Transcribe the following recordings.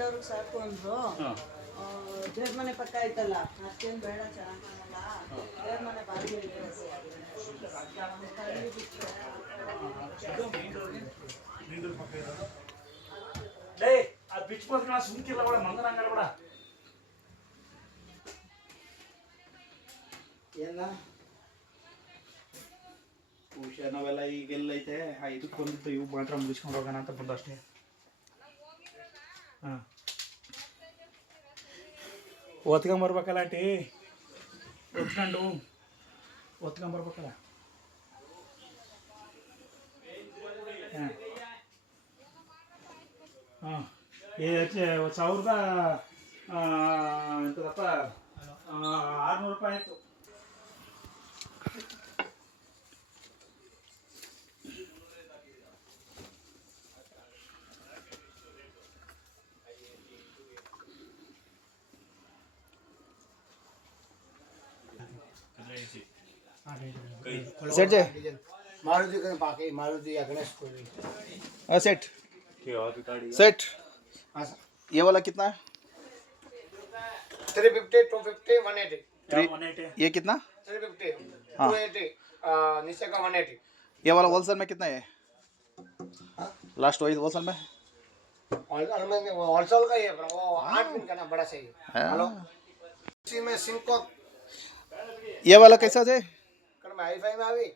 ಕಂಡವ್ರಿಗೆ ಸಾಕು ಅಂದ್ರು. ದೇವ್ರ ಮನೆ ಪಕ್ಕ ಐತಲ್ಲ, ಅಷ್ಟೇನು ಬೇಡ, ಚೆನ್ನಾಗಿ ಕಾಣಲ್ಲ. ದೇವ್ರ ಮನೆ ಬಾಗಿಲು ಇದೆ. ಅದು ಬಿಚ್ಕೋಸ್ಕರ ಸುಮ್ಕಿಲ್ಲ ಬೇಡ, ಮಂಗನಂಗಾರ ಬೇಡ. ಏನ ಹುಷಾರ್ ನಾವೆಲ್ಲ ಈಗೆಲ್ಲ ಐತೆ. ಇದಕ್ಕೆ ಬಂದಿತ್ತು, ಇವು ಮಾತ್ರ ಮುಗಿಸ್ಕೊಂಡು ಹೋಗೋಣ ಅಂತ ಬಂದು ಅಷ್ಟೇ. ಹಾಂ, ಒತ್ಕೊಂಬರ್ಬೇಕಲ್ಲ ಆಂಟಿ, ಒತ್ಕೊಂಬರ್ಬೇಕಲ್ಲ. ಹಾಂ ಹಾಂ, 1000 ಎಂತದಪ್ಪ 600 ರೂಪಾಯಿ ಆಯಿತು. सेठ जी, मारुति का बाकी मारुति या गणेश को भी सेठ सेठ, ये वाला कितना है? 350 250 180 ये कितना? 350 हाँ। 280 नीचे का 180। ये वाला होलसेल में कितना है? लास्ट वही होलसेल में होलसेल का ये वो 8 दिन का ना बड़ा चाहिए। हेलो, इसी में सिंको ये वाला कैसा है? कर में हाईफाई में आवी।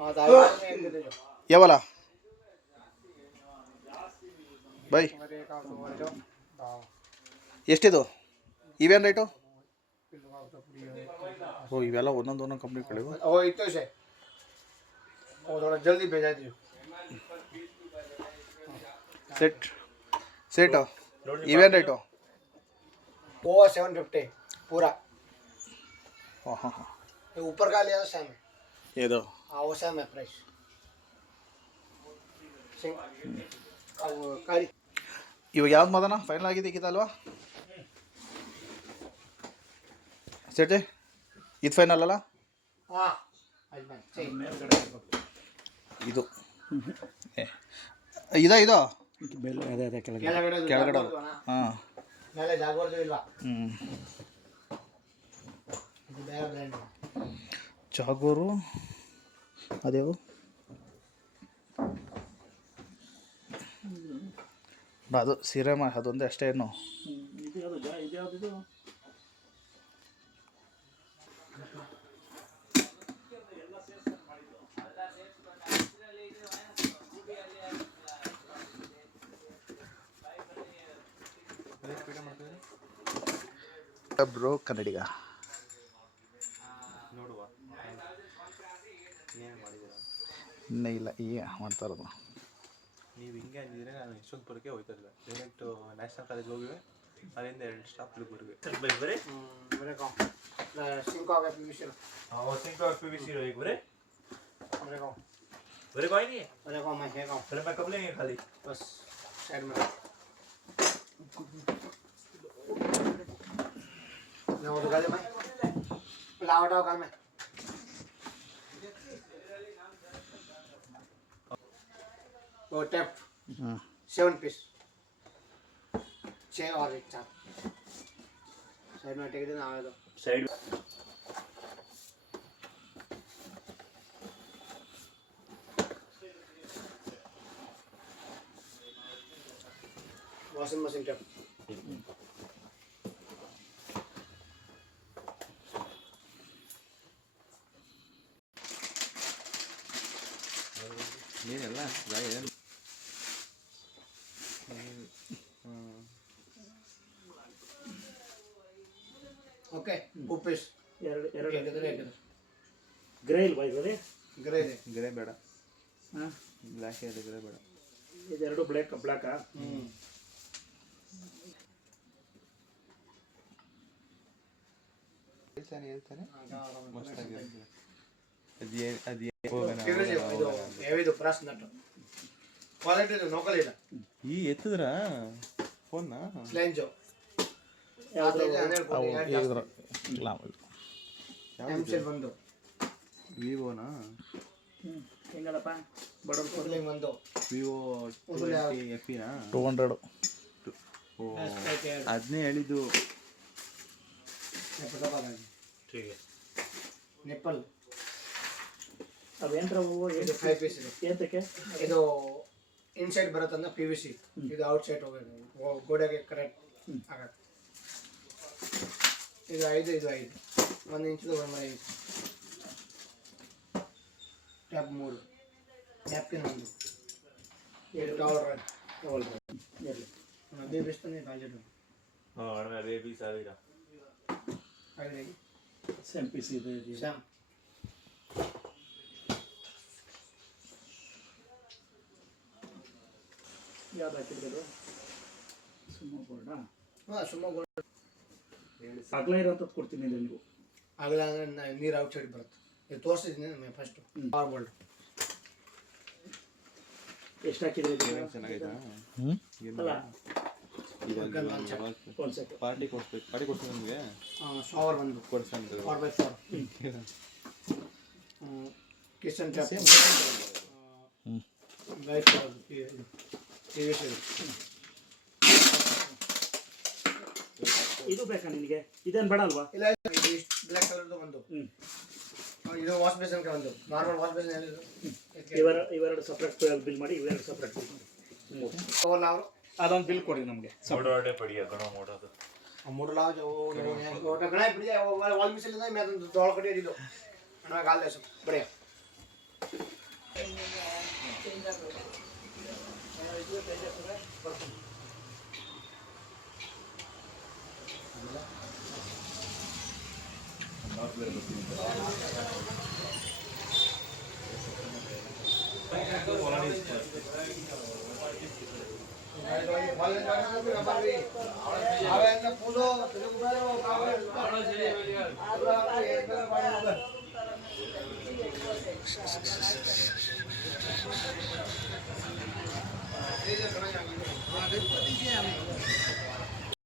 हां, तो हाईफाई में एक दे दो ये वाला भाई ಎಷ್ಟಿದು? ಇವೇನು ರೇಟು? ಓ, ಇವೆಲ್ಲ ಒಂದೊಂದು ಕಂಪ್ನಿ ಕಡೆಗೂ. ओ इतो से वो थोड़ा जल्दी भेजा दियो। Set even रेटो? वो 750 पूरा। हाँ हाँ हाँ, ये ऊपर का लिया सेम है। ये दो। हाँ, वो सेम है प्राइस। अब कारी ಇವಾಗ ಯಾವ್ದು ಮದನ ಫೈನಲ್ ಆಗಿದೆ ಅಲ್ವಾ ಸೇಠ್? ಇದು ಫೈನಲ್ ಅಲ್ಲ? हाँ ಇದು ಇದು ಕೆಳಗಡೆ. ಹಾಂ, ಮೇಲೆ ಜಾಗೋರ್ದು ಇಲ್ವಾ? ಬೇರೆ ಬ್ರ್ಯಾಂಡ್ ಜಾಗೋರು ಅದೇವು ಅದು ಸೀರೆ ಅದೊಂದೇ ಅಷ್ಟೇ. ಏನು ಬ್ರೋ ಕನ್ನಡಿಗ ಇನ್ನೇ ಇಲ್ಲ, ಈಗ ಮಾಡ್ತಾ ಇರೋದು. ನೀವು ಹಿಂಗೆ ಅಂದಿದ್ರೆ ನಾನು ಯಶವಂತಪುರಕ್ಕೆ ಹೋಗ್ತಾ ಇಲ್ಲ, ಡೈರೆಕ್ಟ್ ನ್ಯಾಷನಲ್ ಕಾಲೇಜ್ ಹೋಗಿವೆ, ಅಲ್ಲಿಂದ 2 ಸ್ಟಾಪ್ ಬರುವೆ. मेरे को सिंको का पीवीसी हाँ, सिंको पीवीसी एक बरे मेरे को कोई नहीं है। मैं है गाँव फिर मैं कब लेंगे खाली बस साइड में मैं वो दुकान में लावट आओ काम में वो टेप 7 पीस 6 और 1 4 साइड में टेक देना आवे तो साइड वॉशिंग मशीन टेप ನೀನೆಲ್ಲ ओके ऊपर ಗ್ರೇ ಇಲ್ವಾ ಇದ್ರಲ್ಲಿ? ग्रे ಗ್ರೇ ಬೇಡ, ಹಾಂ, ಬ್ಲ್ಯಾಕ್ ಇದೆ, ಗ್ರೇ ಬೇಡ. ಇದೆರಡು ಬ್ಲ್ಯಾಕಾ? ಹೇಳ್ತಾನೆ ಮಸ್ತಾಗಿರುತ್ತೆ. ಇದು ಪ್ರಾಸ್ ನಟ್ ಕ್ವಾಲಿಟಿ ನೋಕಲ್ ಇಲ್ಲ ಈ ಎತ್ತಿದ್ರ ಫೋನ್ನ ಸ್ಲೆಂಜೋ ಬಂದು ವಿವೋನಾ? ಹೆಂಗದಪ್ಪ ಬಡವ್ರು ಬಂದು ವಿವೋ FEನಾ? 200 ಅದನ್ನೇ ಹೇಳಿದ್ದು. ನೆಪ್ಪಲ್ ಅವೇನ್ರ ಹೂವು 5 ಪೀಸ್ ಇದೆ. ಏತಕ್ಕೆ ಇದು ಇನ್ಸೈಡ್ ಬರುತ್ತಂದ್ರೆ PVC, ಇದು ಔಟ್ಸೈಡ್ ಹೋಗೋದು ಗೋಡೆಗೆ ಕರೆಕ್ಟ್ ಆಗತ್ತೆ. ಇದು 5, ಇದು 5, 1 ಇಂಚು 1 ಇಂಚ್. ಟ್ಯಾಪ್ 3, ನ್ಯಾಪ್ಕಿನ್ 1, ಟವಲ್ ಇರಲಿ ಅದೇ ಬೆಸ್ತಾನೆ ಬಾಜೆಟ್ ಅದೇ ಪೀಸ್ ಆಗಿದೆ. ಹಾಗಾಗಿ ಸೇಮ್ ಪೀಸ್ ಇದೆ ಶ್ಯಾಮ್ ಯಾವ್ದು ಹಾಕಿದ್ರು ಸುಮ್ಮ ಬೋರ್ಡಾ ಸುಮ್ಮ ಅಗಲ ಇರೋಂಥದ್ದು ಕೊಡ್ತೀನಿ ಅಂದರೆ ನೀವು ಆಗಲ್ಲ ಅಂದರೆ ನೀರು ಔಟ್ಸೈಡ್ ಬರುತ್ತೆ. ಇದು ತೋರಿಸಿದ್ದೀನಿ ನಮಗೆ ಫಸ್ಟು ಪವರ್ ಬೋಲ್ಡ್ ಎಷ್ಟು ಹಾಕಿದ್ರೆ ಚೆನ್ನಾಗೈತಾ? ಅಲ್ಲ ಇವಾಗ ಒಂದು ಸೆಟ್ ಪಾರ್ಟಿ ಕೊಡ್ಸ್ಬೇಕು ನಿಮಗೆ. ಶವರ್ ಒಂದು ಕೊಡ್ಸಂತ 4x4 kitchen tap light PVC ಇದು ಬೇಕಾ ನಿನಗೆ? ಇದೇನು ಬೇಡ ಅಲ್ವಾ? ಇಲ್ಲ ಬ್ಲ್ಯಾಕ್ ಕಲರ್ದು ಒಂದು ಇದು ವಾಶ್ ಬೇಸನ್ಗೆ ಒಂದು ನಾರ್ಮಲ್ ವಾಶ್ ಬೇಸನ್ ಹೇಳಿದ್ರು. ಇವೆರಡು ಸಪ್ರೇಟ್ ಬಿಲ್ ಮಾಡಿ, ಇವೆರಡು ಸಪ್ರೇಟ್ ಬಿಲ್ ಮಾಡಿ. ಅವರು ಅದೊಂದು ಬಿಲ್ ಕೊಡಿ ನಮಗೆ. ಮೂರು ಲಾವ್ ಗಣಾಯ ಬಿಡಿಯ ವಾಲ್ ಮಿಸಲಿಂದ ಮೇದೊಂದು ದೋಳ ಕಡೆ ಇದ್ದು ಅಣ್ಣ ಗಾಲ್ದೇಶ ಬಡಿಯ पूजो